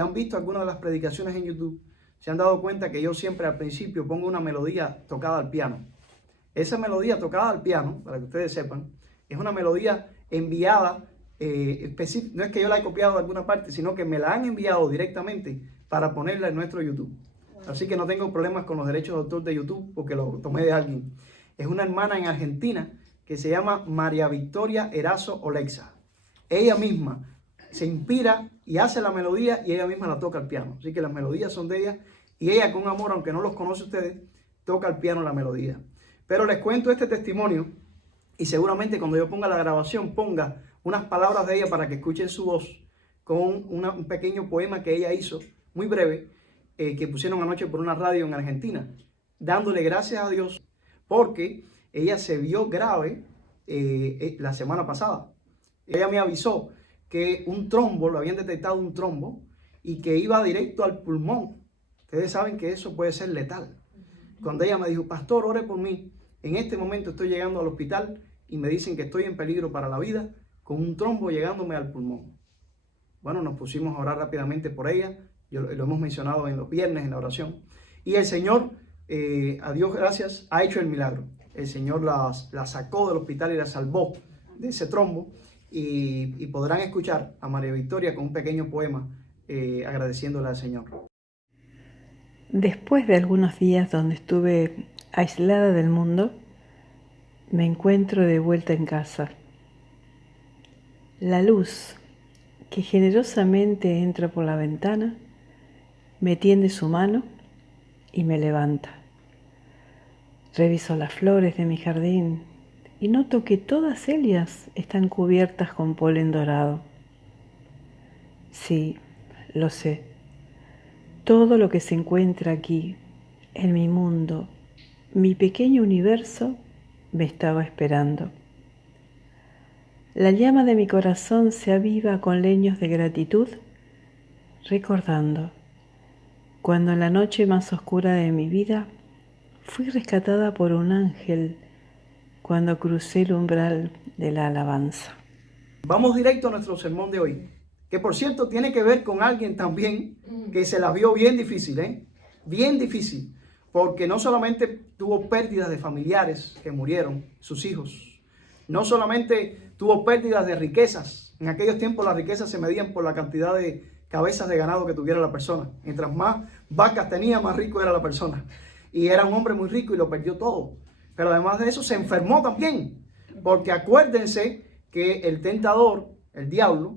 Han visto algunas de las predicaciones en YouTube, se han dado cuenta que yo siempre al principio pongo una melodía tocada al piano. Esa melodía tocada al piano, para que ustedes sepan, es una melodía enviada, no es que yo la he copiado de alguna parte, sino que me la han enviado directamente para ponerla en nuestro YouTube. Así que no tengo problemas con los derechos de autor de YouTube porque lo tomé de alguien. Es una hermana en Argentina que se llama María Victoria Erazo Olexa. Ella misma se inspira y hace la melodía y ella misma la toca al piano. Así que las melodías son de ella y ella con amor, aunque no los conoce ustedes, toca al piano la melodía. Pero les cuento este testimonio y seguramente cuando yo ponga la grabación ponga unas palabras de ella para que escuchen su voz con un pequeño poema que ella hizo, muy breve, que pusieron anoche por una radio en Argentina, dándole gracias a Dios porque ella se vio grave la semana pasada. Ella me avisó que un trombo, lo habían detectado un trombo y que iba directo al pulmón. Ustedes saben que eso puede ser letal. Cuando ella me dijo, pastor, ore por mí, en este momento estoy llegando al hospital y me dicen que estoy en peligro para la vida con un trombo llegándome al pulmón. Bueno, nos pusimos a orar rápidamente por ella, lo hemos mencionado en los viernes en la oración, y el Señor, a Dios gracias, ha hecho el milagro. El Señor la sacó del hospital y la salvó de ese trombo. Y podrán escuchar a María Victoria con un pequeño poema agradeciéndole al Señor. Después de algunos días donde estuve aislada del mundo, me encuentro de vuelta en casa. La luz que generosamente entra por la ventana me tiende su mano y me levanta. Reviso las flores de mi jardín y noto que todas ellas están cubiertas con polen dorado. Sí, lo sé. Todo lo que se encuentra aquí, en mi mundo, mi pequeño universo, me estaba esperando. La llama de mi corazón se aviva con leños de gratitud, recordando cuando en la noche más oscura de mi vida fui rescatada por un ángel cuando crucé el umbral de la alabanza. Vamos directo a nuestro sermón de hoy, que por cierto tiene que ver con alguien también que se la vio bien difícil, bien difícil, porque no solamente tuvo pérdidas de familiares que murieron, sus hijos, no solamente tuvo pérdidas de riquezas. En aquellos tiempos las riquezas se medían por la cantidad de cabezas de ganado que tuviera la persona. Mientras más vacas tenía, más rico era la persona. Y era un hombre muy rico y lo perdió todo. Pero además de eso se enfermó también, porque acuérdense que el tentador, el diablo,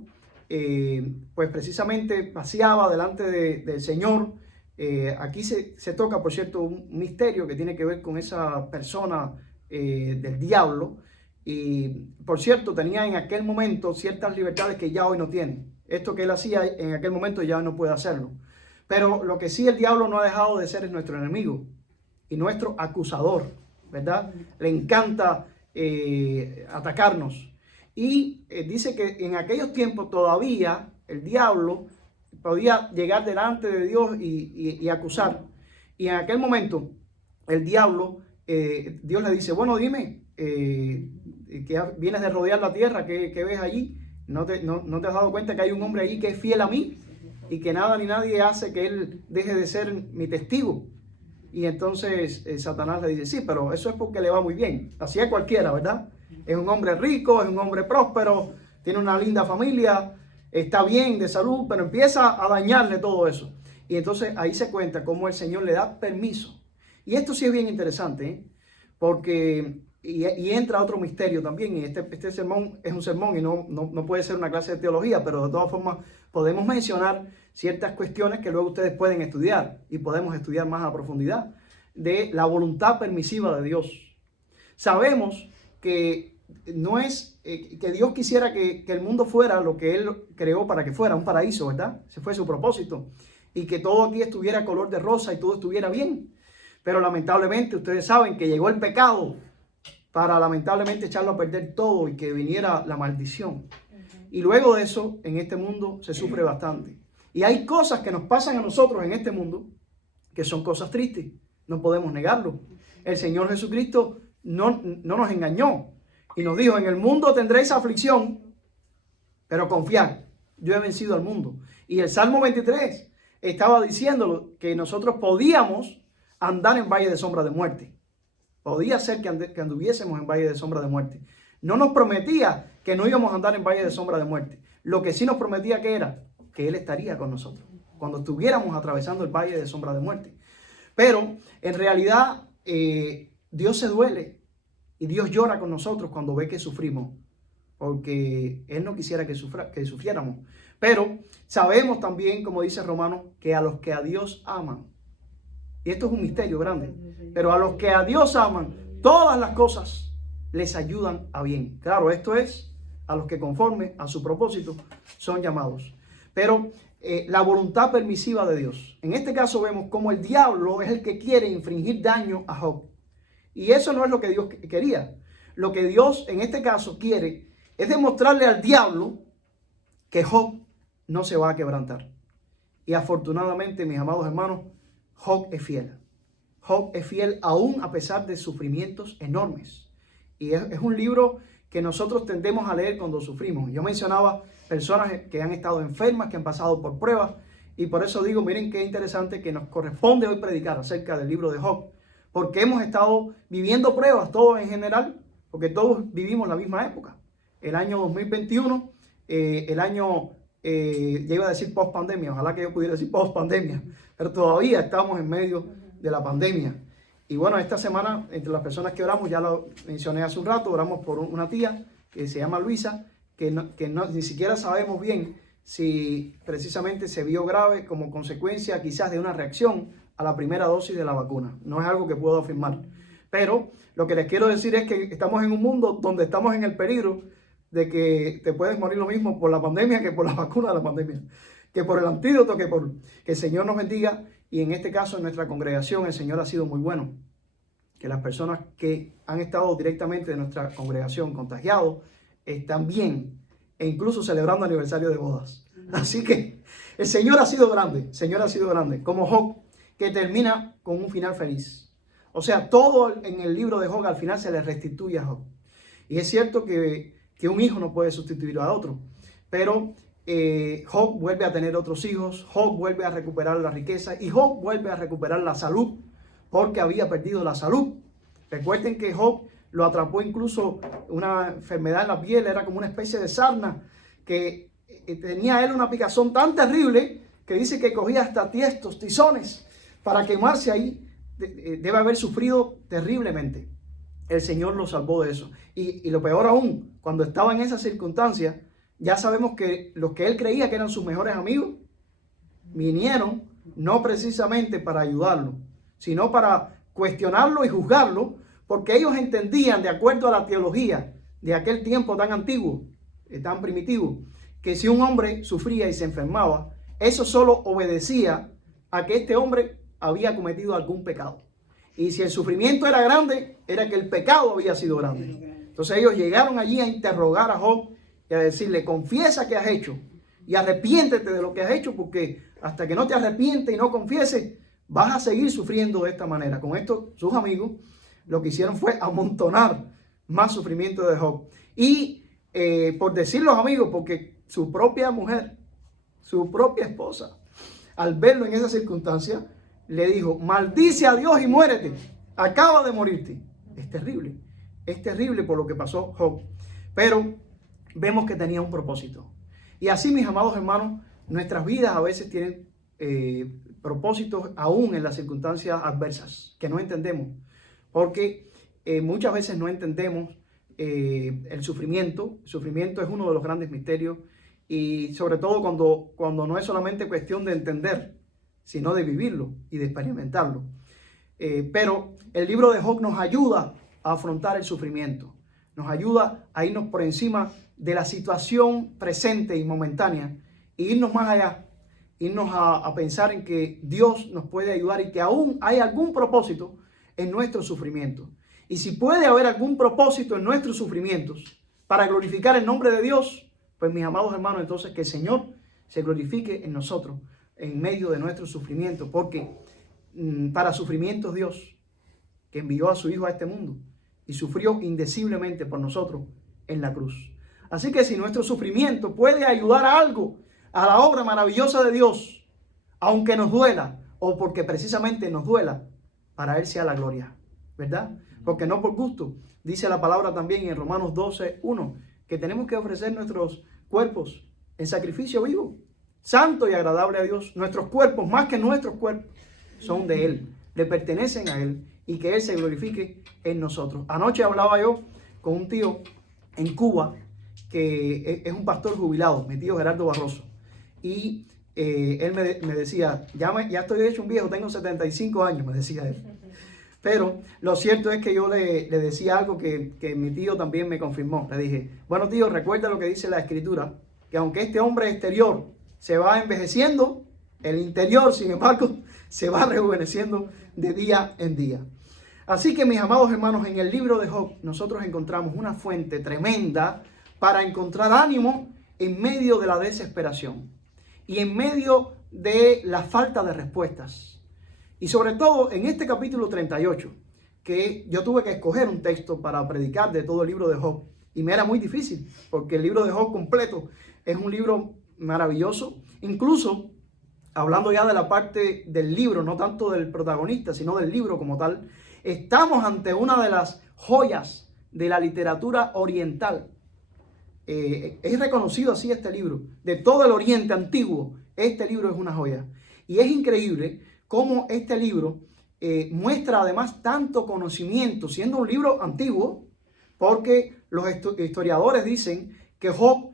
pues precisamente paseaba delante del Señor. Aquí se toca, por cierto, un misterio que tiene que ver con esa persona del diablo. Y por cierto, tenía en aquel momento ciertas libertades que ya hoy no tiene. Esto que él hacía en aquel momento ya no puede hacerlo. Pero lo que sí el diablo no ha dejado de ser es nuestro enemigo y nuestro acusador, ¿verdad? Le encanta atacarnos. Y dice que en aquellos tiempos todavía el diablo podía llegar delante de Dios y acusar. Y en aquel momento el diablo, Dios le dice, bueno, dime, que vienes de rodear la tierra, ¿qué ves allí? ¿No te has dado cuenta que hay un hombre allí que es fiel a mí? Y que nada ni nadie hace que él deje de ser mi testigo. Y entonces Satanás le dice, sí, pero eso es porque le va muy bien. Así es cualquiera, ¿verdad? Es un hombre rico, es un hombre próspero, tiene una linda familia, está bien de salud, pero empieza a dañarle todo eso. Y entonces ahí se cuenta cómo el Señor le da permiso. Y esto sí es bien interesante, ¿eh? Porque, y entra otro misterio también, y este sermón es un sermón y no puede ser una clase de teología, pero de todas formas podemos mencionar ciertas cuestiones que luego ustedes pueden estudiar y podemos estudiar más a profundidad de la voluntad permisiva de Dios. Sabemos que no es que Dios quisiera que el mundo fuera lo que Él creó para que fuera, un paraíso, ¿verdad? Ese fue su propósito. Y que todo aquí estuviera color de rosa y todo estuviera bien. Pero lamentablemente ustedes saben que llegó el pecado para lamentablemente echarlo a perder todo y que viniera la maldición. Y luego de eso, en este mundo se sufre bastante. Y hay cosas que nos pasan a nosotros en este mundo que son cosas tristes. No podemos negarlo. El Señor Jesucristo no nos engañó y nos dijo, en el mundo tendréis aflicción, pero confiad, yo he vencido al mundo. Y el Salmo 23 estaba diciéndolo que nosotros podíamos andar en valle de sombra de muerte. Podía ser que anduviésemos en valle de sombra de muerte. No nos prometía que no íbamos a andar en valle de sombra de muerte. Lo que sí nos prometía que era que Él estaría con nosotros cuando estuviéramos atravesando el valle de sombra de muerte. Pero en realidad Dios se duele y Dios llora con nosotros cuando ve que sufrimos, porque Él no quisiera que sufriéramos. Pero sabemos también, como dice Romanos, que a los que a Dios aman, y esto es un misterio grande, pero a los que a Dios aman, todas las cosas les ayudan a bien. Claro, esto es a los que conforme a su propósito son llamados. Pero la voluntad permisiva de Dios. En este caso vemos cómo el diablo es el que quiere infringir daño a Job. Y eso no es lo que Dios quería. Lo que Dios en este caso quiere es demostrarle al diablo que Job no se va a quebrantar. Y afortunadamente, mis amados hermanos, Job es fiel. Job es fiel aún a pesar de sufrimientos enormes. Y es un libro que nosotros tendemos a leer cuando sufrimos. Yo mencionaba personas que han estado enfermas, que han pasado por pruebas. Y por eso digo, miren qué interesante que nos corresponde hoy predicar acerca del libro de Job. Porque hemos estado viviendo pruebas, todos en general, porque todos vivimos la misma época. El año 2021, el año, ya iba a decir post pandemia, ojalá que yo pudiera decir post pandemia, pero todavía estamos en medio de la pandemia. Y bueno, esta semana, entre las personas que oramos, ya lo mencioné hace un rato, oramos por una tía que se llama Luisa, que ni siquiera sabemos bien si precisamente se vio grave como consecuencia quizás de una reacción a la primera dosis de la vacuna. No es algo que puedo afirmar. Pero lo que les quiero decir es que estamos en un mundo donde estamos en el peligro de que te puedes morir lo mismo por la pandemia que por la vacuna de la pandemia, que por el antídoto, que el Señor nos bendiga. Y en este caso, en nuestra congregación, el Señor ha sido muy bueno. Que las personas que han estado directamente de nuestra congregación contagiados están bien e incluso celebrando aniversario de bodas. Así que el Señor ha sido grande, el Señor ha sido grande, como Job, que termina con un final feliz. O sea, todo en el libro de Job al final se le restituye a Job. Y es cierto que un hijo no puede sustituir a otro, pero Job vuelve a tener otros hijos, Job vuelve a recuperar la riqueza y Job vuelve a recuperar la salud, porque había perdido la salud. Recuerden que Job lo atrapó incluso una enfermedad en la piel, era como una especie de sarna, que tenía él una picazón tan terrible que dice que cogía hasta tiestos, tizones, para quemarse ahí. Debe haber sufrido terriblemente. El Señor lo salvó de eso. Y lo peor aún, cuando estaba en esa circunstancia, ya sabemos que los que él creía que eran sus mejores amigos, vinieron no precisamente para ayudarlo, sino para cuestionarlo y juzgarlo, porque ellos entendían, de acuerdo a la teología de aquel tiempo tan antiguo, tan primitivo, que si un hombre sufría y se enfermaba, eso solo obedecía a que este hombre había cometido algún pecado. Y si el sufrimiento era grande, era que el pecado había sido grande. Entonces ellos llegaron allí a interrogar a Job y a decirle: confiesa que has hecho y arrepiéntete de lo que has hecho, porque hasta que no te arrepientes y no confieses, vas a seguir sufriendo de esta manera. Con esto sus amigos lo que hicieron fue amontonar más sufrimiento de Job. Y por decir los amigos, porque su propia mujer, su propia esposa, al verlo en esa circunstancia, le dijo: maldice a Dios y muérete, acaba de morirte. Es terrible por lo que pasó Job, pero vemos que tenía un propósito. Y así, mis amados hermanos, nuestras vidas a veces tienen propósitos aún en las circunstancias adversas que no entendemos, porque muchas veces no entendemos el sufrimiento. El sufrimiento es uno de los grandes misterios, y sobre todo cuando no es solamente cuestión de entender, sino de vivirlo y de experimentarlo. Pero el libro de Job nos ayuda a afrontar el sufrimiento, nos ayuda a irnos por encima de la situación presente y momentánea e irnos más allá, irnos a pensar en que Dios nos puede ayudar y que aún hay algún propósito en nuestro sufrimiento. Y si puede haber algún propósito en nuestros sufrimientos para glorificar el nombre de Dios, pues, mis amados hermanos, entonces que el Señor se glorifique en nosotros en medio de nuestro sufrimiento, porque para sufrimientos Dios, que envió a su Hijo a este mundo y sufrió indeciblemente por nosotros en la cruz. Así que si nuestro sufrimiento puede ayudar a algo, a la obra maravillosa de Dios, aunque nos duela, o porque precisamente nos duela, para Él sea la gloria, ¿verdad? Porque no por gusto. Dice la palabra también en Romanos 12:1, que tenemos que ofrecer nuestros cuerpos en sacrificio vivo, santo y agradable a Dios. Nuestros cuerpos, más que nuestros cuerpos, son de Él, le pertenecen a Él, y que Él se glorifique en nosotros. Anoche hablaba yo con un tío en Cuba, que es un pastor jubilado, mi tío Gerardo Barroso, y él me decía: ya estoy hecho un viejo, tengo 75 años, me decía él. Pero lo cierto es que yo le decía algo que mi tío también me confirmó. Le dije: bueno, tío, recuerda lo que dice la Escritura, que aunque este hombre exterior se va envejeciendo, el interior, sin embargo, se va rejuveneciendo de día en día. Así que, mis amados hermanos, en el libro de Job nosotros encontramos una fuente tremenda para encontrar ánimo en medio de la desesperación y en medio de la falta de respuestas. Y sobre todo en este capítulo 38, que yo tuve que escoger un texto para predicar de todo el libro de Job, y me era muy difícil, porque el libro de Job completo es un libro maravilloso. Incluso, hablando ya de la parte del libro, no tanto del protagonista, sino del libro como tal, estamos ante una de las joyas de la literatura oriental. Es reconocido así este libro. De todo el Oriente antiguo, este libro es una joya. Y es increíble cómo este libro muestra además tanto conocimiento, siendo un libro antiguo, porque los historiadores dicen que Job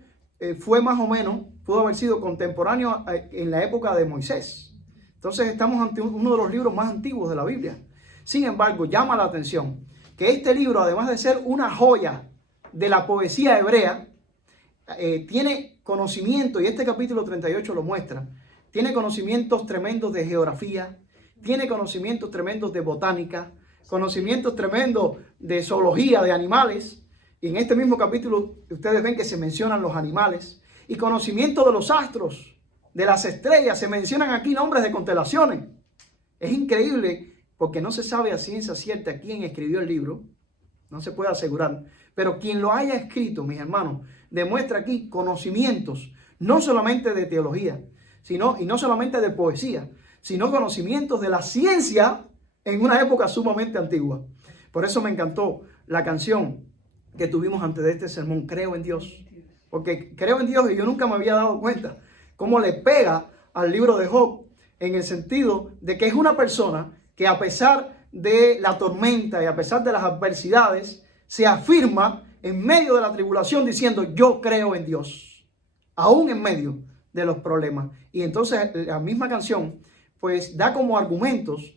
fue más o menos, pudo haber sido contemporáneo en la época de Moisés. Entonces estamos ante uno de los libros más antiguos de la Biblia. Sin embargo, llama la atención que este libro, además de ser una joya de la poesía hebrea, tiene conocimiento, y este capítulo 38 lo muestra, tiene conocimientos tremendos de geografía, tiene conocimientos tremendos de botánica, conocimientos tremendos de zoología, de animales. Y en este mismo capítulo ustedes ven que se mencionan los animales, y conocimiento de los astros, de las estrellas. Se mencionan aquí nombres de constelaciones. Es increíble, porque no se sabe a ciencia cierta quién escribió el libro, no se puede asegurar, pero quien lo haya escrito, mis hermanos, demuestra aquí conocimientos, no solamente de teología, y no solamente de poesía, sino conocimientos de la ciencia en una época sumamente antigua. Por eso me encantó la canción que tuvimos antes de este sermón, Creo en Dios. Porque creo en Dios, y yo nunca me había dado cuenta cómo le pega al libro de Job, en el sentido de que es una persona que, a pesar de la tormenta y a pesar de las adversidades, se afirma en medio de la tribulación diciendo: yo creo en Dios, aún en medio de los problemas. Y entonces la misma canción pues da como argumentos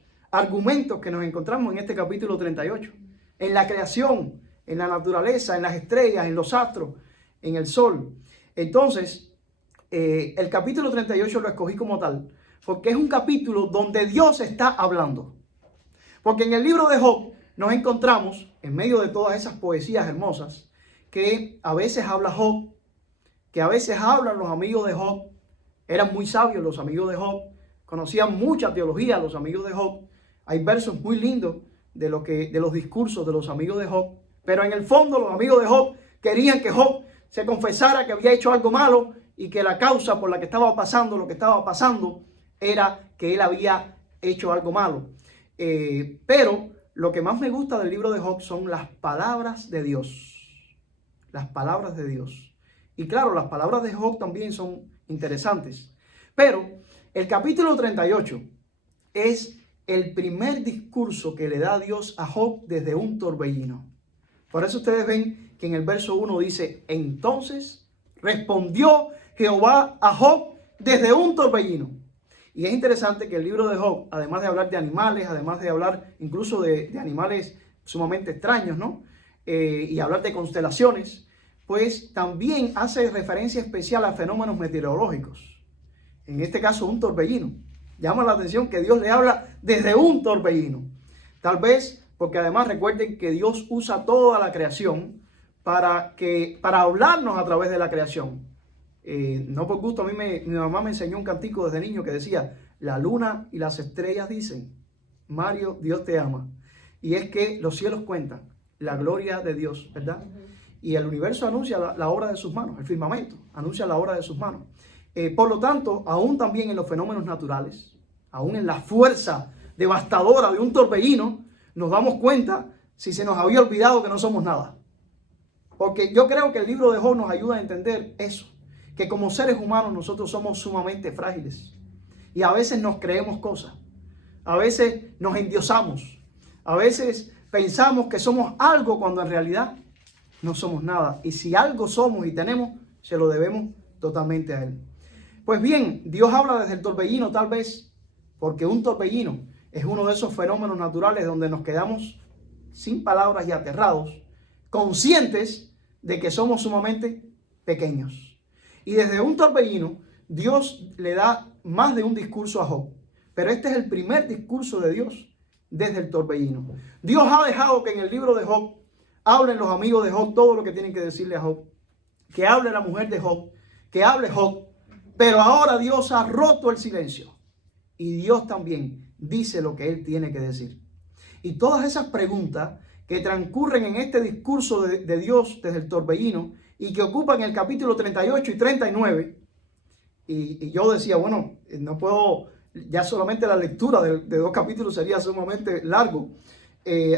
que nos encontramos en este capítulo 38. en la creación, en la naturaleza, en las estrellas, en los astros, en el sol. Entonces, el capítulo 38 lo escogí como tal, porque es un capítulo donde Dios está hablando. Porque en el libro de Job nos encontramos, en medio de todas esas poesías hermosas, que a veces habla Job, que a veces hablan los amigos de Job. Eran muy sabios los amigos de Job, conocían mucha teología los amigos de Job. Hay versos muy lindos de los discursos de los amigos de Job, pero en el fondo los amigos de Job querían que Job se confesara que había hecho algo malo y que la causa por la que estaba pasando lo que estaba pasando era que él había hecho algo malo. Pero lo que más me gusta del libro de Job son las palabras de Dios. Las palabras de Dios. Y claro, las palabras de Job también son interesantes. Pero el capítulo 38 es el primer discurso que le da Dios a Job desde un torbellino. Por eso ustedes ven que en el verso 1 dice: entonces respondió Jehová a Job desde un torbellino. Y es interesante que el libro de Job, además de hablar de animales, además de hablar incluso de animales sumamente extraños, ¿no? Y hablar de constelaciones, pues también hace referencia especial a fenómenos meteorológicos. En este caso, un torbellino. Llama la atención que Dios le habla desde un torbellino. Tal vez porque además recuerden que Dios usa toda la creación para hablarnos a través de la creación. No por gusto, mi mamá me enseñó un cantico desde niño que decía: la luna y las estrellas dicen, Mario, Dios te ama. Y es que los cielos cuentan la gloria de Dios, ¿verdad? Y el universo anuncia la obra de sus manos, el firmamento anuncia la obra de sus manos. Por lo tanto, aún también en los fenómenos naturales, aún en la fuerza devastadora de un torbellino, nos damos cuenta si se nos había olvidado que no somos nada. Porque yo creo que el libro de Job nos ayuda a entender eso, que como seres humanos nosotros somos sumamente frágiles y a veces nos creemos cosas, a veces nos endiosamos, a veces pensamos que somos algo cuando en realidad no somos nada. Y si algo somos y tenemos, se lo debemos totalmente a Él. Pues bien, Dios habla desde el torbellino tal vez porque un torbellino es uno de esos fenómenos naturales donde nos quedamos sin palabras y aterrados, conscientes de que somos sumamente pequeños. Y desde un torbellino, Dios le da más de un discurso a Job. Pero este es el primer discurso de Dios desde el torbellino. Dios ha dejado que en el libro de Job hablen los amigos de Job todo lo que tienen que decirle a Job. Que hable la mujer de Job, que hable Job. Pero ahora Dios ha roto el silencio. Y Dios también dice lo que Él tiene que decir. Y todas esas preguntas que transcurren en este discurso de Dios desde el torbellino y que ocupan el capítulo 38 y 39. Y yo decía, bueno, no puedo, ya solamente la lectura de 2 capítulos sería sumamente largo.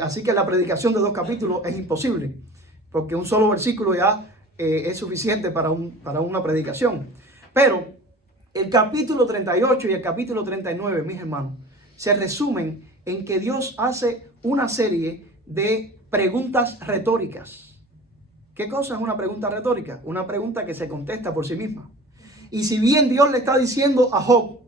Así que la predicación de 2 capítulos es imposible, porque un solo versículo ya es suficiente para una predicación. Pero el capítulo 38 y el capítulo 39, mis hermanos, se resumen en que Dios hace una serie de preguntas retóricas. ¿Qué cosa es una pregunta retórica? Una pregunta que se contesta por sí misma. Y si bien Dios le está diciendo a Job,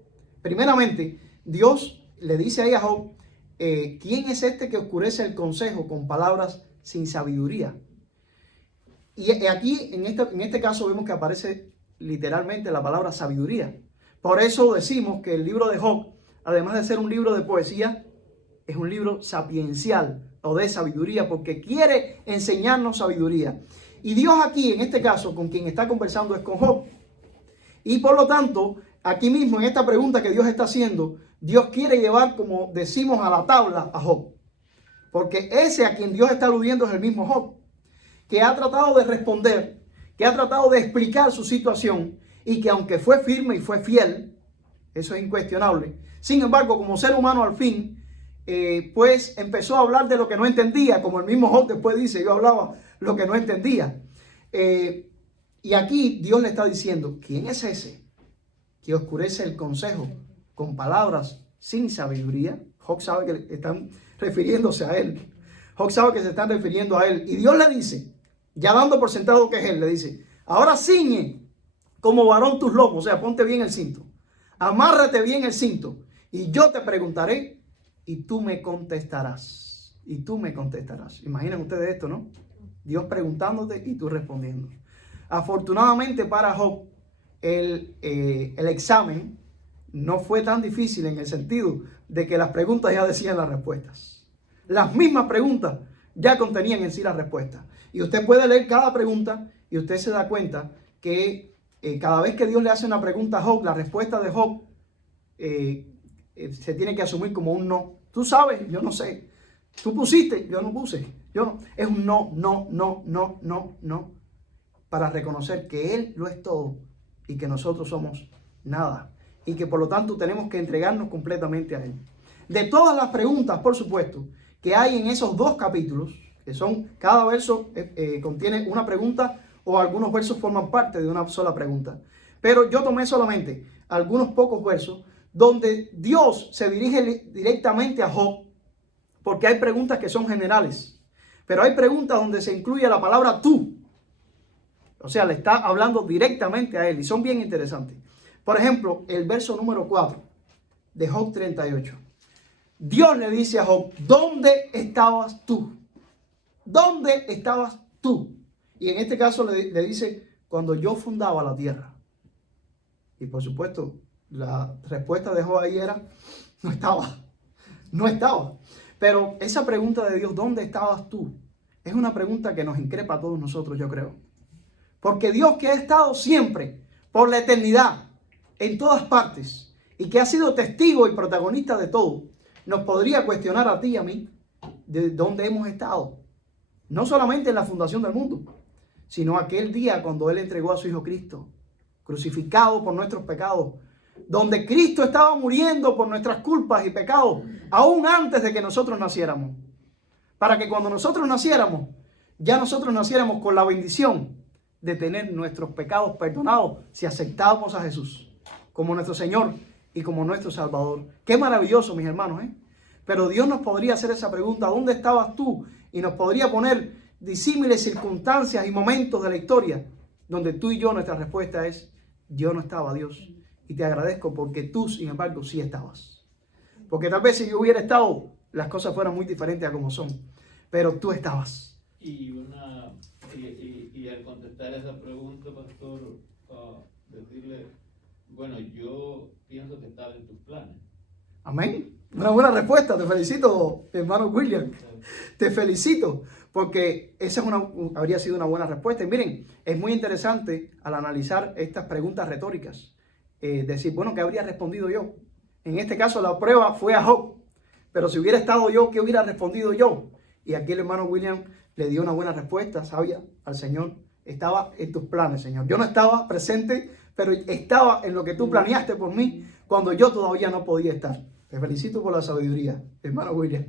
primeramente, Dios le dice ahí a Job, ¿quién es este que oscurece el consejo con palabras sin sabiduría? Y aquí, en este caso, vemos que aparece literalmente la palabra sabiduría. Por eso decimos que el libro de Job, además de ser un libro de poesía, es un libro sapiencial o de sabiduría, porque quiere enseñarnos sabiduría. Y Dios aquí, en este caso, con quien está conversando es con Job. Y por lo tanto, aquí mismo en esta pregunta que Dios está haciendo, Dios quiere llevar, como decimos, a la tabla a Job. Porque ese a quien Dios está aludiendo es el mismo Job, que ha tratado de responder, que ha tratado de explicar su situación y que aunque fue firme y fue fiel, eso es incuestionable. Sin embargo, como ser humano al fin, pues empezó a hablar de lo que no entendía, como el mismo Job después dice, yo hablaba lo que no entendía. Y aquí Dios le está diciendo, ¿quién es ese que oscurece el consejo con palabras sin sabiduría? Job sabe que están refiriéndose a él. Job sabe que se están refiriendo a él. Y Dios le dice, ya dando por sentado que es él, le dice, ahora ciñe como varón tus lomos, o sea, ponte bien el cinto. Amárrate bien el cinto y yo te preguntaré y tú me contestarás. y tú me contestarás. Imaginen ustedes esto, ¿no? Dios preguntándote y tú respondiendo. Afortunadamente para Job, el examen no fue tan difícil en el sentido de que las preguntas ya decían las respuestas. Las mismas preguntas ya contenían en sí las respuestas. Y usted puede leer cada pregunta y usted se da cuenta que cada vez que Dios le hace una pregunta a Job, la respuesta de Job se tiene que asumir como un no. Tú sabes, yo no sé. Tú pusiste, yo no puse. Yo no. Es un no, no, no, no, no, no. Para reconocer que Él lo es todo y que nosotros somos nada. Y que por lo tanto tenemos que entregarnos completamente a Él. De todas las preguntas, por supuesto, que hay en esos 2 capítulos, que son, cada verso contiene una pregunta o algunos versos forman parte de una sola pregunta. Pero yo tomé solamente algunos pocos versos donde Dios se dirige directamente a Job, porque hay preguntas que son generales, pero hay preguntas donde se incluye la palabra tú. O sea, le está hablando directamente a él y son bien interesantes. Por ejemplo, el verso número 4 de Job 38. Dios le dice a Job, ¿dónde estabas tú? ¿Dónde estabas tú? Y en este caso le dice, cuando yo fundaba la tierra. Y por supuesto, la respuesta de Job ahí era, no estaba. No estaba. Pero esa pregunta de Dios, ¿dónde estabas tú? Es una pregunta que nos increpa a todos nosotros, yo creo. Porque Dios, que ha estado siempre, por la eternidad, en todas partes, y que ha sido testigo y protagonista de todo, nos podría cuestionar a ti y a mí de dónde hemos estado. No solamente en la fundación del mundo, sino aquel día cuando Él entregó a su Hijo Cristo, crucificado por nuestros pecados, donde Cristo estaba muriendo por nuestras culpas y pecados, aún antes de que nosotros naciéramos. Para que cuando nosotros naciéramos, ya nosotros naciéramos con la bendición de tener nuestros pecados perdonados si aceptábamos a Jesús como nuestro Señor y como nuestro Salvador. Qué maravilloso, mis hermanos, ¿eh? Pero Dios nos podría hacer esa pregunta, ¿dónde estabas tú? Y nos podría poner disímiles circunstancias y momentos de la historia donde tú y yo, nuestra respuesta es, yo no estaba, Dios. Y te agradezco porque tú, sin embargo, sí estabas. Porque tal vez si yo hubiera estado, las cosas fueran muy diferentes a como son. Pero tú estabas. Y al contestar esa pregunta, pastor, decirle, bueno, yo pienso que estaba en tus planes. Amén. Una buena respuesta. Te felicito, hermano William. Te felicito. Porque esa habría sido una buena respuesta. Y miren, es muy interesante al analizar estas preguntas retóricas. Decir, bueno, ¿qué habría respondido yo? En este caso la prueba fue a Job. Pero si hubiera estado yo, ¿qué hubiera respondido yo? Y aquí el hermano William le dio una buena respuesta, sabia, al Señor. Estaba en tus planes, Señor. Yo no estaba presente, pero estaba en lo que tú planeaste por mí cuando yo todavía no podía estar. Te felicito por la sabiduría, hermano William.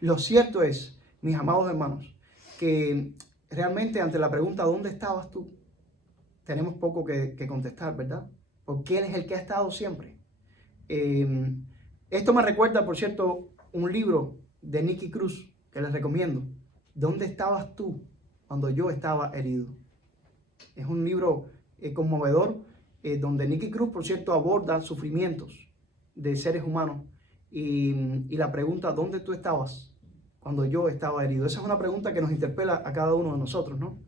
Lo cierto es, mis amados hermanos, que realmente ante la pregunta ¿dónde estabas tú? Tenemos poco que contestar, ¿verdad? Porque Él es el que ha estado siempre. Esto me recuerda, por cierto, un libro de Nicky Cruz que les recomiendo. ¿Dónde estabas tú cuando yo estaba herido? Es un libro conmovedor donde Nicky Cruz, por cierto, aborda sufrimientos de seres humanos y la pregunta, ¿dónde tú estabas cuando yo estaba herido? Esa es una pregunta que nos interpela a cada uno de nosotros, ¿no?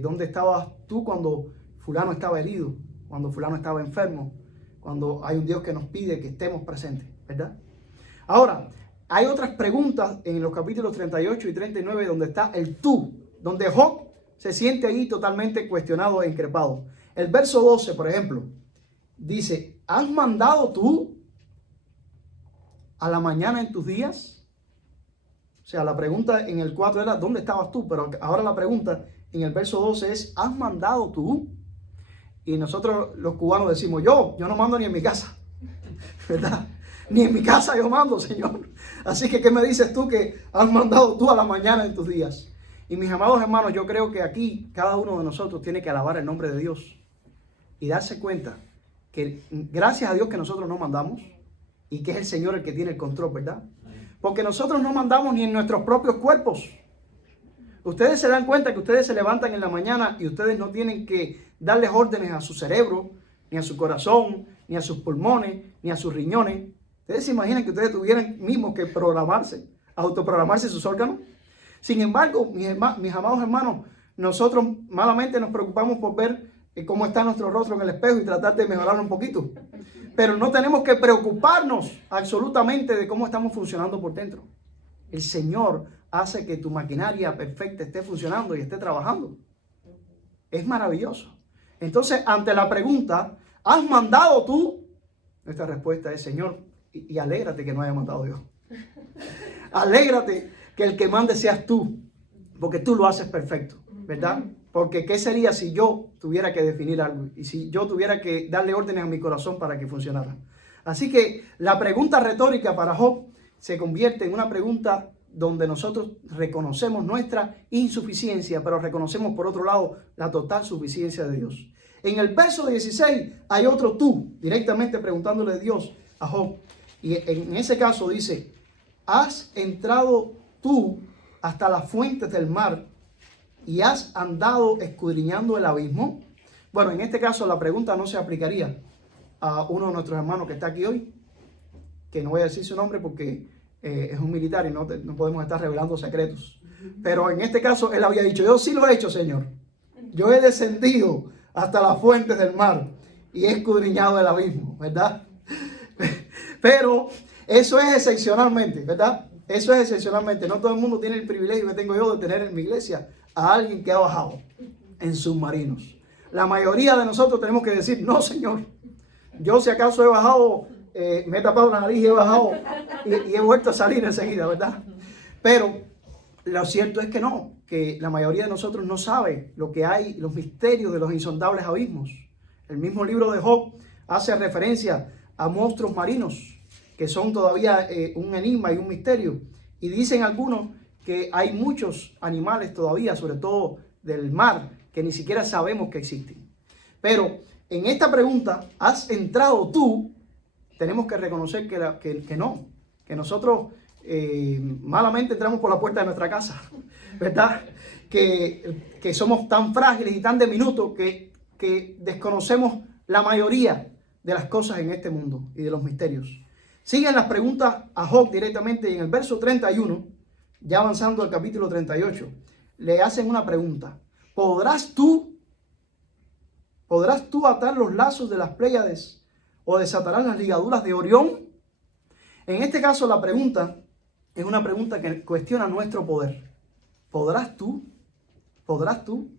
¿Dónde estabas tú cuando fulano estaba herido? Cuando fulano estaba enfermo, cuando hay un Dios que nos pide que estemos presentes, ¿verdad? Ahora, hay otras preguntas en los capítulos 38 y 39 donde está el tú, donde Job se siente ahí totalmente cuestionado e increpado. El verso 12, por ejemplo, dice, ¿has mandado tú a la mañana en tus días? O sea, la pregunta en el 4 era, ¿dónde estabas tú? Pero ahora la pregunta en el verso 12 es, ¿has mandado tú? Y nosotros los cubanos decimos, yo no mando ni en mi casa, ¿verdad? Ni en mi casa yo mando, Señor. Así que, ¿qué me dices tú que has mandado tú a la mañana en tus días? Y mis amados hermanos, yo creo que aquí cada uno de nosotros tiene que alabar el nombre de Dios y darse cuenta que gracias a Dios que nosotros no mandamos y que es el Señor el que tiene el control, ¿verdad? Porque nosotros no mandamos ni en nuestros propios cuerpos. Ustedes se dan cuenta que ustedes se levantan en la mañana y ustedes no tienen que darles órdenes a su cerebro, ni a su corazón, ni a sus pulmones, ni a sus riñones. Ustedes se imaginan que ustedes tuvieran mismos que programarse autoprogramarse sus órganos. Sin embargo, mis amados hermanos, nosotros malamente nos preocupamos por ver cómo está nuestro rostro en el espejo y tratar de mejorarlo un poquito. Pero no tenemos que preocuparnos absolutamente de cómo estamos funcionando por dentro. El Señor hace que tu maquinaria perfecta esté funcionando y esté trabajando. Es maravilloso. Entonces, ante la pregunta, ¿has mandado tú? Nuestra respuesta es, Señor, y alégrate que no haya mandado yo. Alégrate que el que mande seas tú, porque tú lo haces perfecto, ¿verdad? Porque ¿qué sería si yo tuviera que definir algo y si yo tuviera que darle órdenes a mi corazón para que funcionara? Así que la pregunta retórica para Job se convierte en una pregunta donde nosotros reconocemos nuestra insuficiencia, pero reconocemos por otro lado la total suficiencia de Dios. En el verso 16 hay otro tú, directamente preguntándole a Dios a Job. Y en ese caso dice, ¿has entrado tú hasta las fuentes del mar y has andado escudriñando el abismo? Bueno, en este caso la pregunta no se aplicaría a uno de nuestros hermanos que está aquí hoy, que no voy a decir su nombre porque es un militar y no podemos estar revelando secretos. Pero en este caso él había dicho, yo sí lo he hecho, Señor. Yo he descendido hasta las fuentes del mar y he escudriñado el abismo, ¿verdad? Pero eso es excepcionalmente, ¿verdad? Eso es excepcionalmente. No todo el mundo tiene el privilegio que tengo yo de tener en mi iglesia a alguien que ha bajado en submarinos. La mayoría de nosotros tenemos que decir, no, Señor. Yo si acaso he bajado, me he tapado la nariz y he bajado y he vuelto a salir enseguida, ¿verdad? Pero lo cierto es que no, que la mayoría de nosotros no sabe lo que hay, los misterios de los insondables abismos. El mismo libro de Job hace referencia a monstruos marinos, que son todavía un enigma y un misterio. Y dicen algunos que hay muchos animales todavía, sobre todo del mar, que ni siquiera sabemos que existen. Pero en esta pregunta, ¿has entrado tú? Tenemos que reconocer que no, que nosotros malamente entramos por la puerta de nuestra casa, ¿verdad? Que somos tan frágiles y tan diminutos que desconocemos la mayoría de las cosas en este mundo y de los misterios. Siguen las preguntas a Job directamente y en el verso 31, ya avanzando al capítulo 38, le hacen una pregunta. ¿Podrás tú atar los lazos de las Pléyades o desatarás las ligaduras de Orión? En este caso la pregunta es una pregunta que cuestiona nuestro poder. ¿Podrás tú? ¿Podrás tú?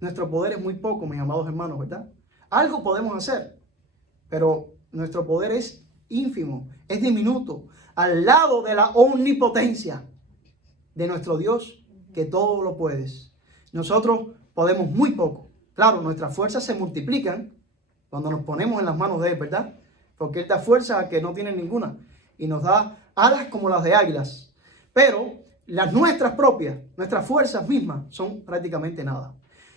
Nuestro poder es muy poco, mis amados hermanos, ¿verdad? Algo podemos hacer, pero nuestro poder es ínfimo, es diminuto, al lado de la omnipotencia de nuestro Dios, que todo lo puedes. Nosotros podemos muy poco. Claro, nuestras fuerzas se multiplican cuando nos ponemos en las manos de Él, ¿verdad? Porque Él da fuerza a que no tiene ninguna y nos da alas como las de águilas. Pero las nuestras propias, nuestras fuerzas mismas, son prácticamente nada.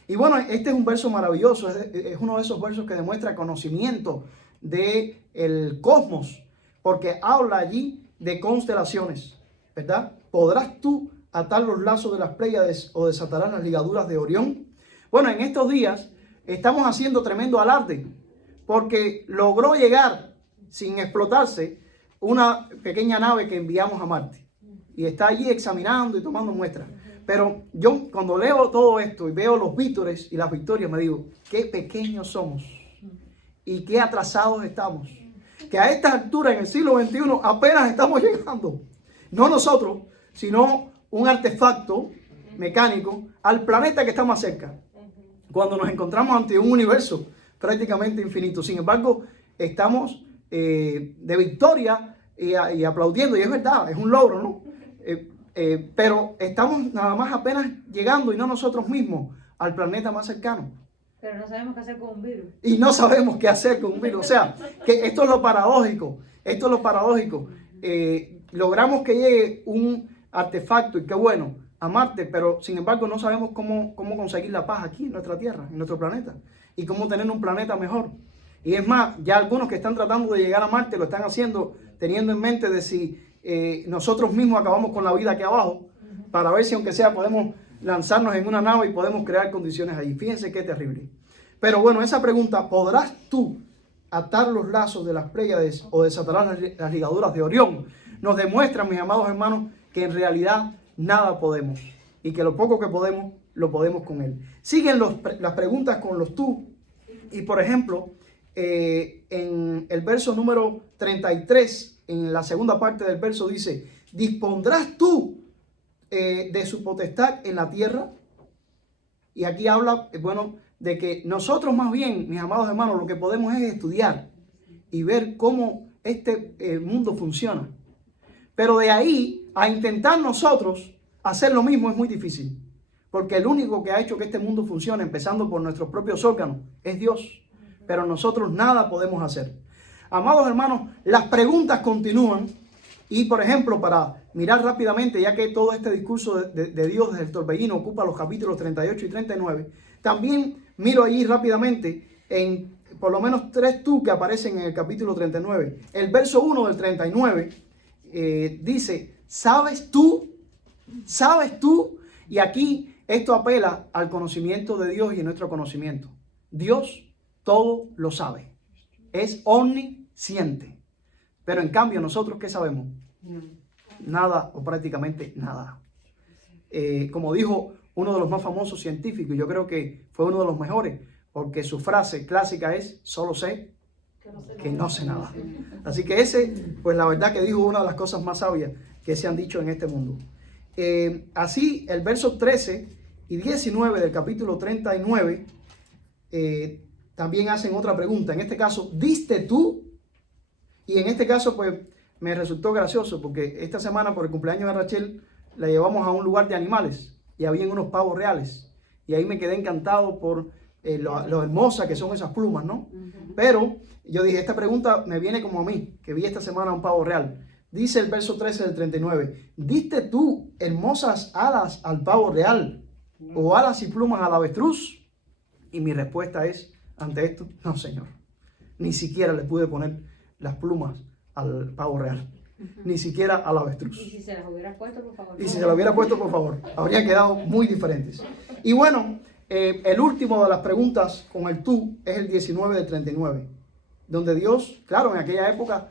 Y bueno, este es un verso maravilloso, es uno de esos versos que demuestra conocimiento del cosmos, porque habla allí de constelaciones, ¿verdad? ¿Podrás tú atar los lazos de las Pléyades o desatarás las ligaduras de Orión? Bueno, en estos días estamos haciendo tremendo alarde, porque logró llegar sin explotarse una pequeña nave que enviamos a Marte. Y está allí examinando y tomando muestras. Pero yo cuando leo todo esto y veo los vítores y las victorias, me digo, qué pequeños somos y qué atrasados estamos. Que a estas alturas en el siglo XXI apenas estamos llegando. No nosotros, sino un artefacto mecánico al planeta que está más cerca. Cuando nos encontramos ante un universo prácticamente infinito. Sin embargo, estamos de victoria y aplaudiendo. Y es verdad, es un logro, ¿no? Pero estamos nada más apenas llegando, y no nosotros mismos, al planeta más cercano. Pero no sabemos qué hacer con un virus. Y no sabemos qué hacer con un virus. O sea, que esto es lo paradójico. Esto es lo paradójico. Logramos que llegue un artefacto, y qué bueno, a Marte, pero sin embargo no sabemos cómo conseguir la paz aquí en nuestra Tierra, en nuestro planeta, y cómo tener un planeta mejor. Y es más, ya algunos que están tratando de llegar a Marte lo están haciendo teniendo en mente de si nosotros mismos acabamos con la vida aquí abajo, para ver si aunque sea podemos lanzarnos en una nave y podemos crear condiciones allí. Fíjense qué terrible. Pero bueno, esa pregunta, ¿podrás tú atar los lazos de las Pléyades o desatarás las ligaduras de Orión? Nos demuestra, mis amados hermanos, que en realidad nada podemos y que lo poco que podemos, lo podemos con Él. Siguen las preguntas con los tú. Y por ejemplo, en el verso número 33, en la segunda parte del verso dice, ¿dispondrás tú de su potestad en la tierra? Y aquí habla, bueno, de que nosotros más bien, mis amados hermanos, lo que podemos es estudiar y ver cómo este mundo funciona. Pero de ahí a intentar nosotros hacer lo mismo es muy difícil. Porque el único que ha hecho que este mundo funcione, empezando por nuestros propios órganos, es Dios. Pero nosotros nada podemos hacer. Amados hermanos, las preguntas continúan. Y por ejemplo, para mirar rápidamente, ya que todo este discurso de Dios desde el torbellino ocupa los capítulos 38 y 39, también miro allí rápidamente en por lo menos 3 tú que aparecen en el capítulo 39. El verso 1 del 39 dice, ¿sabes tú? ¿Sabes tú? Y aquí esto apela al conocimiento de Dios y a nuestro conocimiento. Dios todo lo sabe. Es omnisciente. Pero en cambio, ¿nosotros qué sabemos? Nada o prácticamente nada. Como dijo uno de los más famosos científicos, yo creo que fue uno de los mejores, porque su frase clásica es, solo sé que no sé nada. Así que ese, pues la verdad que dijo una de las cosas más sabias que se han dicho en este mundo. Así, el verso 13 y 19 del capítulo 39 también hacen otra pregunta. En este caso, ¿diste tú? Y en este caso, pues, me resultó gracioso porque esta semana, por el cumpleaños de Rachel, la llevamos a un lugar de animales y habían unos pavos reales. Y ahí me quedé encantado por lo hermosas que son esas plumas, ¿no? Pero yo dije, esta pregunta me viene como a mí, que vi esta semana un pavo real. Dice el verso 13 del 39, ¿diste tú hermosas alas al pavo real o alas y plumas al avestruz? Y mi respuesta es, ante esto, no, Señor. Ni siquiera le pude poner las plumas al pavo real. Ni siquiera al avestruz. Y si se las hubieras puesto, por favor. Y si se las hubiera puesto, por favor, habrían quedado muy diferentes. Y bueno, el último de las preguntas con el tú es el 19 del 39, donde Dios, claro, en aquella época,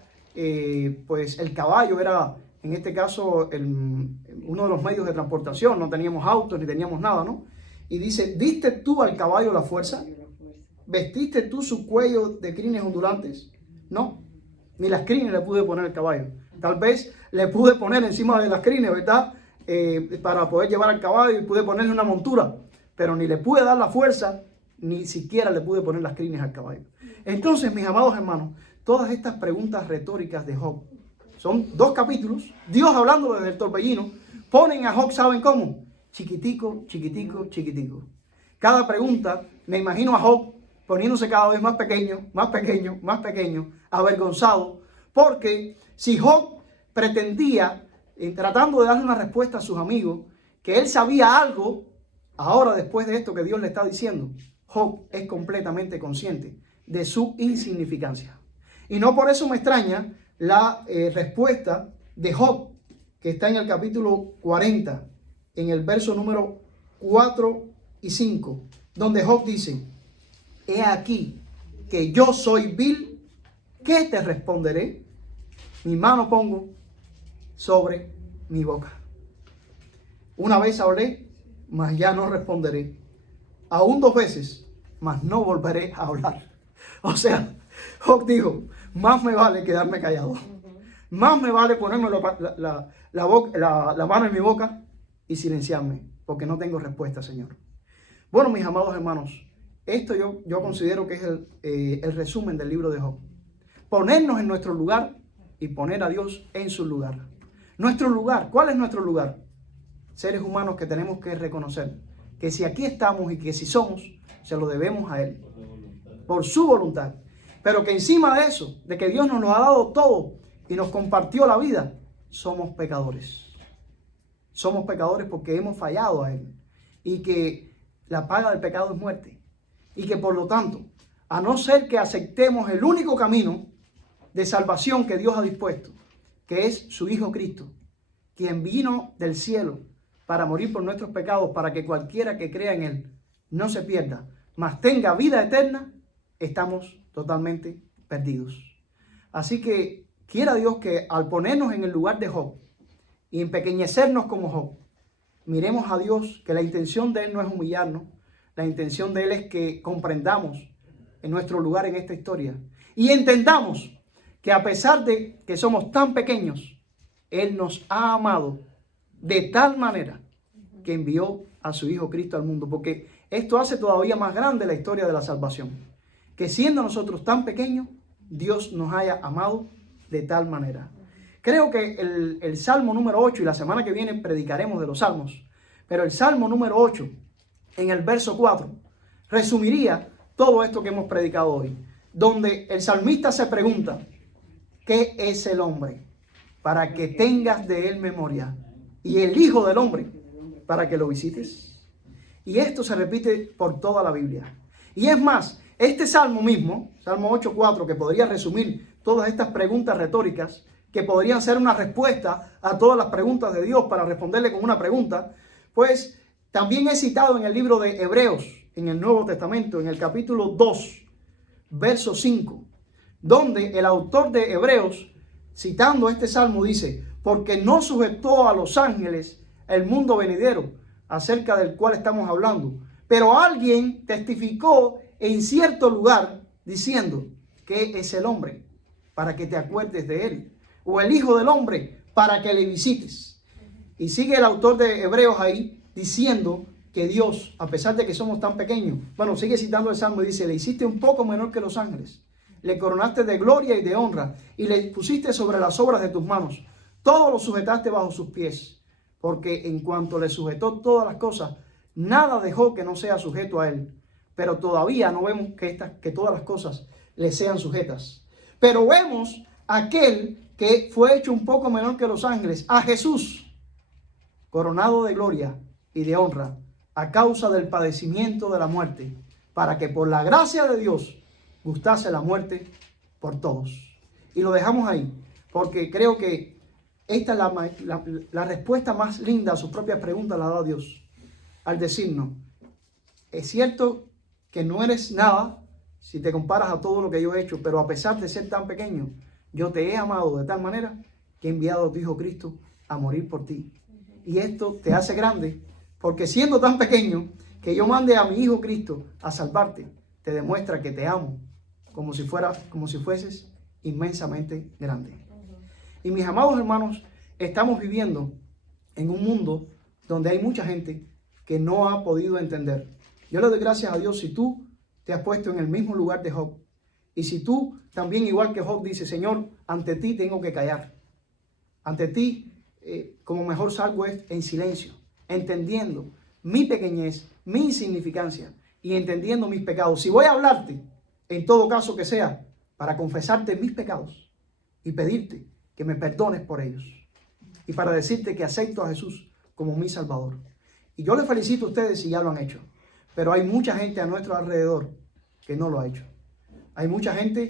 pues el caballo era, en este caso, uno de los medios de transportación. No teníamos autos ni teníamos nada, ¿no? Y dice, ¿diste tú al caballo la fuerza? ¿Vestiste tú su cuello de crines ondulantes? No, ni las crines le pude poner al caballo. Tal vez le pude poner encima de las crines, ¿verdad? Para poder llevar al caballo y pude ponerle una montura. Pero ni le pude dar la fuerza, ni siquiera le pude poner las crines al caballo. Entonces, mis amados hermanos, todas estas preguntas retóricas de Job, son 2 capítulos, Dios hablando desde el torbellino, ponen a Job, ¿saben cómo? Chiquitico, chiquitico, chiquitico. Cada pregunta, me imagino a Job poniéndose cada vez más pequeño, más pequeño, más pequeño, avergonzado, porque si Job pretendía, tratando de darle una respuesta a sus amigos, que él sabía algo, ahora después de esto que Dios le está diciendo, Job es completamente consciente de su insignificancia. Y no por eso me extraña la respuesta de Job, que está en el capítulo 40, en el verso número 4 y 5, donde Job dice, he aquí que yo soy vil, ¿qué te responderé? Mi mano pongo sobre mi boca. Una vez hablé, mas ya no responderé. Aún 2 veces, mas no volveré a hablar. O sea, Job dijo, más me vale quedarme callado. Más me vale ponerme la mano en mi boca y silenciarme, porque no tengo respuesta, Señor. Bueno, mis amados hermanos, esto yo considero que es el resumen del libro de Job. Ponernos en nuestro lugar y poner a Dios en su lugar. Nuestro lugar, ¿cuál es nuestro lugar? Seres humanos que tenemos que reconocer que si aquí estamos y que si somos, se lo debemos a Él, por su voluntad. Pero que encima de eso, de que Dios nos lo ha dado todo y nos compartió la vida, somos pecadores. Somos pecadores porque hemos fallado a Él. Y que la paga del pecado es muerte. Y que por lo tanto, a no ser que aceptemos el único camino de salvación que Dios ha dispuesto, que es su Hijo Cristo, quien vino del cielo para morir por nuestros pecados, para que cualquiera que crea en Él no se pierda, mas tenga vida eterna, estamos totalmente perdidos. Así que quiera Dios que al ponernos en el lugar de Job y empequeñecernos como Job. Miremos a Dios, que la intención de Él no es humillarnos, la intención de Él es que comprendamos en nuestro lugar en esta historia y entendamos que a pesar de que somos tan pequeños, Él nos ha amado de tal manera que envió a su Hijo Cristo al mundo, porque esto hace todavía más grande la historia de la salvación, que siendo nosotros tan pequeños, Dios nos haya amado de tal manera. Creo que el Salmo número 8, y la semana que viene predicaremos de los Salmos, pero el Salmo número 8, en el verso 4, resumiría todo esto que hemos predicado hoy, donde el salmista se pregunta, ¿qué es el hombre? Para que tengas de él memoria, y el Hijo del Hombre, para que lo visites. Y esto se repite por toda la Biblia. Y es más, este salmo mismo, Salmo 8:4, que podría resumir todas estas preguntas retóricas, que podrían ser una respuesta a todas las preguntas de Dios para responderle con una pregunta, pues también es citado en el libro de Hebreos, en el Nuevo Testamento, en el capítulo 2, verso 5, donde el autor de Hebreos, citando este salmo, dice, porque no sujetó a los ángeles el mundo venidero, acerca del cual estamos hablando, pero alguien testificó en cierto lugar diciendo, ¿qué es el hombre? Para que te acuerdes de él, o el Hijo del Hombre, para que le visites. Y sigue el autor de Hebreos ahí diciendo que Dios, a pesar de que somos tan pequeños, bueno, sigue citando el Salmo y dice, le hiciste un poco menor que los ángeles, le coronaste de gloria y de honra, y le pusiste sobre las obras de tus manos, todo lo sujetaste bajo sus pies, porque en cuanto le sujetó todas las cosas, nada dejó que no sea sujeto a él, pero todavía no vemos que todas las cosas le sean sujetas. Pero vemos aquel que fue hecho un poco menor que los ángeles, a Jesús, coronado de gloria y de honra, a causa del padecimiento de la muerte, para que por la gracia de Dios gustase la muerte por todos. Y lo dejamos ahí, porque creo que esta es la respuesta más linda a sus propias preguntas, la da Dios, al decirnos, es cierto que no eres nada si te comparas a todo lo que yo he hecho, pero a pesar de ser tan pequeño, yo te he amado de tal manera que he enviado a tu Hijo Cristo a morir por ti. Y esto te hace grande, porque siendo tan pequeño, que yo mande a mi Hijo Cristo a salvarte, te demuestra que te amo, como si fueses inmensamente grande. Y mis amados hermanos, estamos viviendo en un mundo donde hay mucha gente que no ha podido entender. Yo le doy gracias a Dios si tú te has puesto en el mismo lugar de Job. Y si tú también, igual que Job, dices, Señor, ante ti tengo que callar. Ante ti, como mejor salgo es en silencio, entendiendo mi pequeñez, mi insignificancia y entendiendo mis pecados. Si voy a hablarte, en todo caso que sea, para confesarte mis pecados y pedirte que me perdones por ellos. Y para decirte que acepto a Jesús como mi Salvador. Y yo les felicito a ustedes si ya lo han hecho. Pero hay mucha gente a nuestro alrededor que no lo ha hecho. Hay mucha gente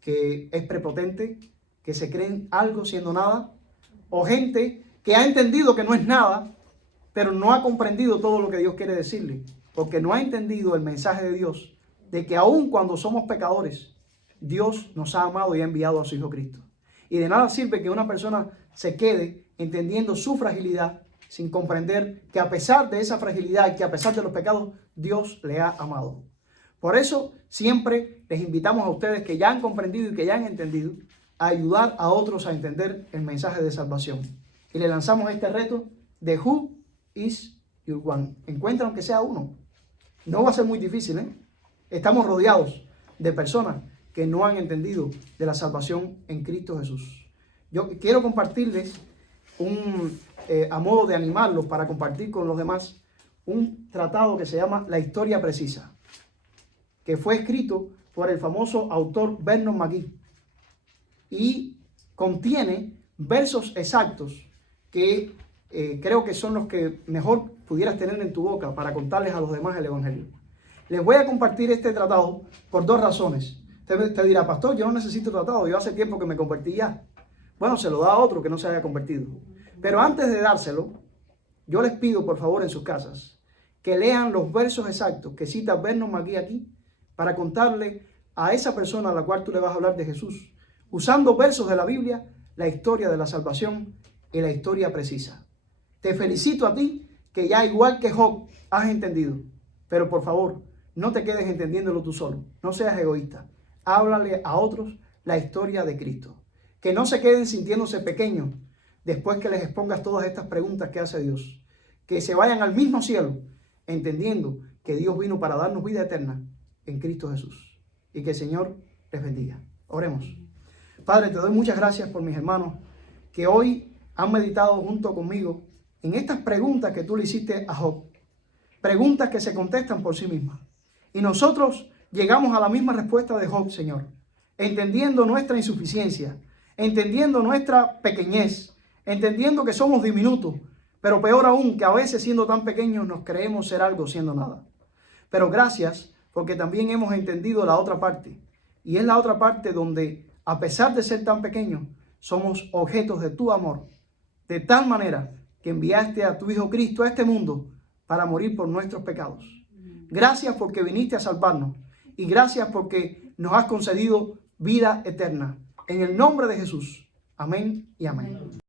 que es prepotente, que se creen algo siendo nada, o gente que ha entendido que no es nada, pero no ha comprendido todo lo que Dios quiere decirle, porque no ha entendido el mensaje de Dios, de que aun cuando somos pecadores, Dios nos ha amado y ha enviado a su Hijo Cristo. Y de nada sirve que una persona se quede entendiendo su fragilidad, sin comprender que a pesar de esa fragilidad y que a pesar de los pecados, Dios le ha amado. Por eso siempre les invitamos a ustedes que ya han comprendido y que ya han entendido, a ayudar a otros a entender el mensaje de salvación. Y le lanzamos este reto de Who is your one. Encuentra aunque sea uno. No va a ser muy difícil, ¿eh? Estamos rodeados de personas que no han entendido de la salvación en Cristo Jesús. Yo quiero compartirles a modo de animarlos para compartir con los demás, un tratado que se llama La Historia Precisa, que fue escrito por el famoso autor Vernon McGee y contiene versos exactos que creo que son los que mejor pudieras tener en tu boca para contarles a los demás el Evangelio. Les voy a compartir este tratado por dos razones. Te dirá, pastor, yo no necesito tratado, yo hace tiempo que me convertí ya. Bueno, se lo da a otro que no se haya convertido. Pero antes de dárselo, yo les pido por favor en sus casas que lean los versos exactos que cita Vernon McGee aquí para contarle a esa persona a la cual tú le vas a hablar de Jesús, usando versos de la Biblia, la historia de la salvación y la historia precisa. Te felicito a ti que ya igual que Job has entendido. Pero por favor, no te quedes entendiéndolo tú solo. No seas egoísta. Háblale a otros la historia de Cristo. Que no se queden sintiéndose pequeños después que les expongas todas estas preguntas que hace Dios. Que se vayan al mismo cielo entendiendo que Dios vino para darnos vida eterna en Cristo Jesús. Y que el Señor les bendiga. Oremos. Padre, te doy muchas gracias por mis hermanos que hoy han meditado junto conmigo en estas preguntas que tú le hiciste a Job. Preguntas que se contestan por sí mismas. Y nosotros llegamos a la misma respuesta de Job, Señor. Entendiendo nuestra insuficiencia, entendiendo nuestra pequeñez, entendiendo que somos diminutos, pero peor aún que a veces siendo tan pequeños nos creemos ser algo siendo nada. Pero gracias porque también hemos entendido la otra parte. Y es la otra parte donde, a pesar de ser tan pequeños, somos objetos de tu amor. De tal manera que enviaste a tu Hijo Cristo a este mundo para morir por nuestros pecados. Gracias porque viniste a salvarnos. Y gracias porque nos has concedido vida eterna. En el nombre de Jesús. Amén y amén.